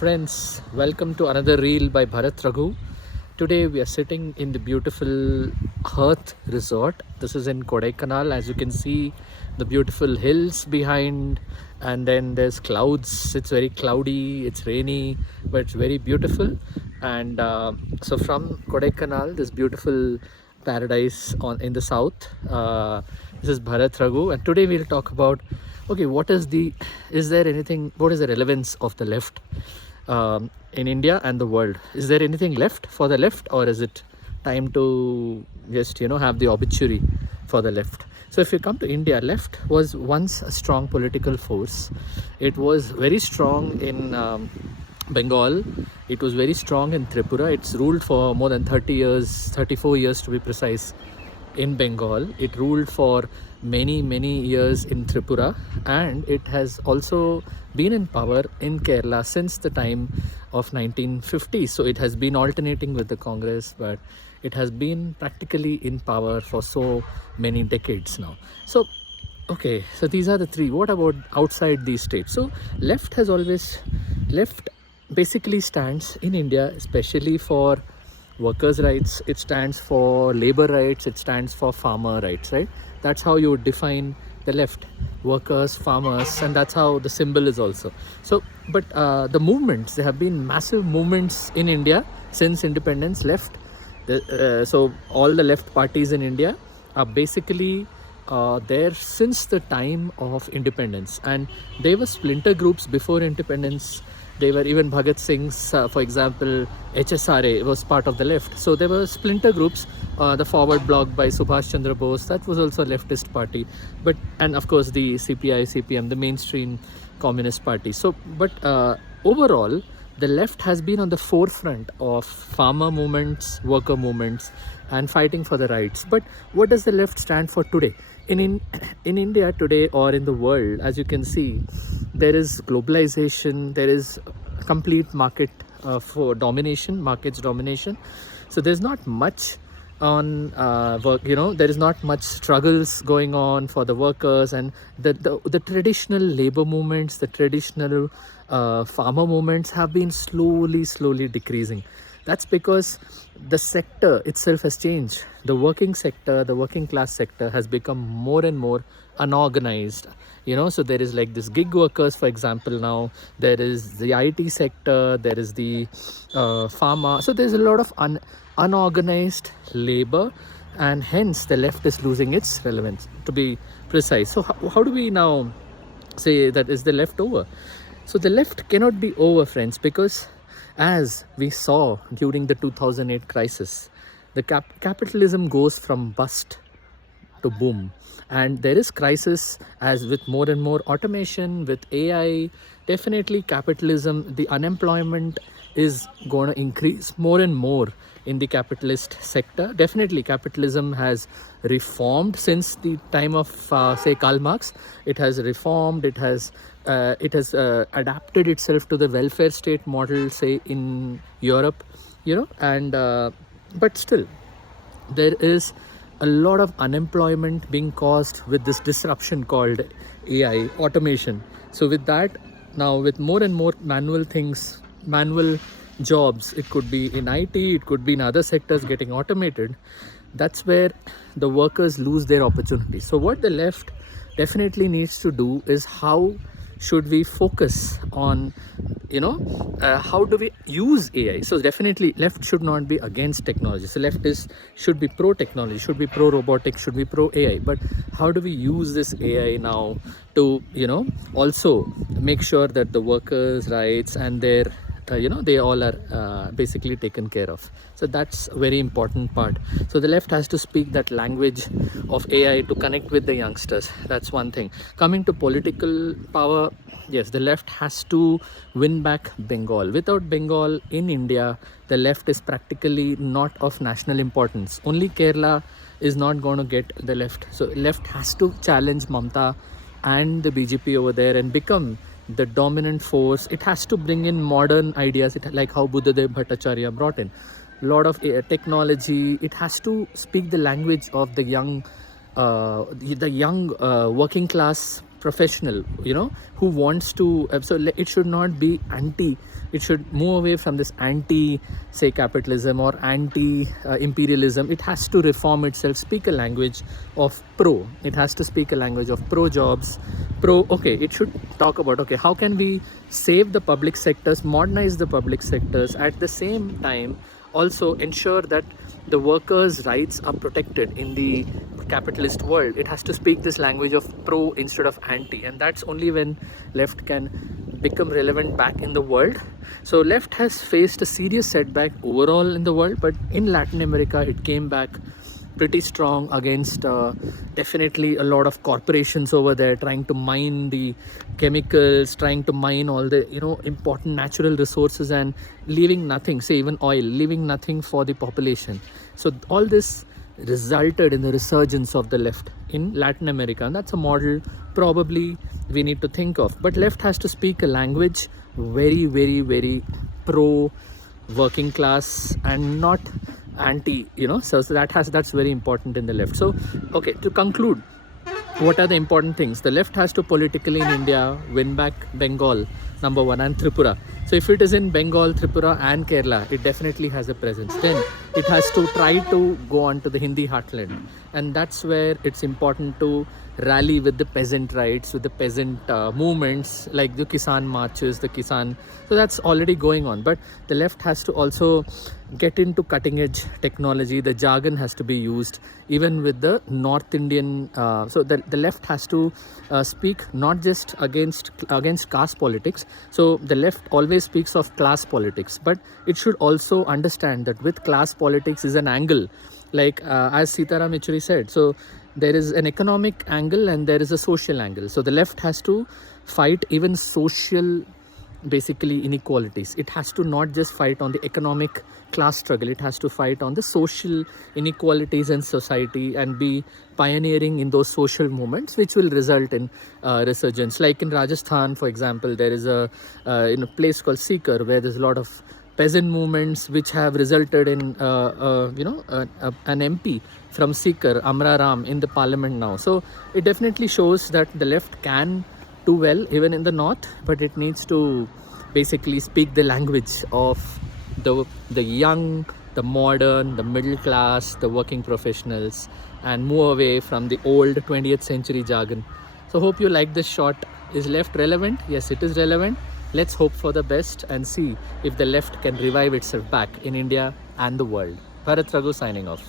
friends, welcome to another reel by Bharat Raghu. Today we are sitting in the beautiful Hearth Resort. This is in Kodaikanal. As you can see, the beautiful hills behind, and then there's clouds. It's very cloudy, it's rainy, but it's very beautiful. And so from Kodaikanal, this beautiful paradise in the south, this is Bharat Raghu, and today we'll talk about, okay, what is the relevance of the left in India and the world? Is there anything left for the left, or is it time to just have the obituary for the left? So if you come to India, left was once a strong political force. It was very strong in Bengal. It was very strong in Tripura. It's ruled for more than 30 years, 34 years to be precise, in Bengal. It ruled for many years in Tripura, and it has also been in power in Kerala since the time of 1950. So it has been alternating with the Congress, but it has been practically in power for so many decades now. So okay, so these are the three. What about outside these states? So left basically stands in India especially for workers' rights, it stands for labor rights, it stands for farmer rights, right? That's how you would define the left: workers, farmers, and that's how the symbol is also. So, but the movements, there have been massive movements in India since independence. So all the left parties in India are basically there since the time of independence, and they were splinter groups before independence. They were even Bhagat Singh's, for example, HSRA was part of the left. So there were splinter groups. The Forward Bloc by Subhash Chandra Bose, that was also a leftist party. And of course the CPI, CPM, the mainstream communist party. So, but overall, the left has been on the forefront of farmer movements, worker movements, and fighting for the rights. But what does the left stand for today? In India today, or in the world, as you can see, there is globalization, there is complete markets domination. So there's not much on work, there is not much struggles going on for the workers, and the traditional labor movements, the traditional farmer movements have been slowly decreasing. That's because the sector itself has changed. The working sector, the working class sector has become more and more unorganized. So there is like this gig workers, for example. Now there is the IT sector, there is the pharma. So there's a lot of unorganized labor, and hence the left is losing its relevance, to be precise. So how do we now say that is the left over? So the left cannot be over, friends, because as we saw during the 2008 crisis, the capitalism goes from bust to boom, and there is crisis as with more and more automation, with AI. Definitely capitalism, the unemployment is going to increase more and more in the capitalist sector. Definitely capitalism has reformed since the time of say Karl Marx. It has reformed, it has adapted itself to the welfare state model, say in Europe, and but still there is a lot of unemployment being caused with this disruption called AI, automation. So with that, now with more and more manual jobs, it could be in IT, it could be in other sectors getting automated. That's where the workers lose their opportunities. So what the left definitely needs to do is, how should we focus on, how do we use AI? So definitely left should not be against technology. So left should be pro technology, should be pro robotics, should be pro AI. But how do we use this AI now to also make sure that the workers' rights and their they all are basically taken care of? So that's a very important part. So the left has to speak that language of AI to connect with the youngsters. That's one thing. Coming to political power, yes, the left has to win back Bengal. Without Bengal in India, the left is practically not of national importance. Only Kerala is not going to get the left. So left has to challenge Mamta and the BJP over there and become the dominant force. It has to bring in modern ideas, like how Buddhadev Bhattacharya brought in a lot of technology. It has to speak the language of the young working class professional, who wants to, it should not be anti, it should move away from this anti, say, capitalism or anti imperialism. It has to reform itself, speak a language of pro. It has to speak a language of pro jobs, it should talk about, okay, how can we save the public sectors, modernize the public sectors, at the same time also ensure that the workers' rights are protected in the capitalist world. It has to speak this language of pro instead of anti, and that's only when left can become relevant back in the world. So left has faced a serious setback overall in the world, but in Latin America it came back pretty strong against definitely a lot of corporations over there trying to mine the chemicals, trying to mine all the important natural resources and leaving nothing, say even oil, leaving nothing for the population. So all this resulted in the resurgence of the left in Latin America, and that's a model probably we need to think of. But left has to speak a language very, very, very pro working class and not anti, so that's very important in the left. So okay, to conclude, what are the important things? The left has to politically in India win back Bengal, number one, and Tripura. So if it is in Bengal, Tripura and Kerala, it definitely has a presence. Then it has to try to go on to the Hindi heartland, and that's where it's important to rally with the peasant rights, with the peasant movements, like the Kisan marches, so that's already going on. But the left has to also get into cutting edge technology. The jargon has to be used even with the North Indian, so the left has to speak not just against caste politics. So the left always speaks of class politics, but it should also understand that with class politics is an angle, like as Sitaram Yechuri said. So there is an economic angle and there is a social angle. So the left has to fight even social, basically, inequalities. It has to not just fight on the economic class struggle, it has to fight on the social inequalities in society and be pioneering in those social movements which will result in resurgence. Like in Rajasthan, for example, there is a place called Sikar where there's a lot of peasant movements which have resulted in an MP from Sikar, Amra Ram, in the parliament now. So it definitely shows that the left can do well even in the north, but it needs to basically speak the language of the young, the modern, the middle class, the working professionals, and move away from the old 20th century jargon. So hope you like this short. Is left relevant? Yes, it is relevant. Let's hope for the best and see if the left can revive itself back in India and the world. Bharat Raghu signing off.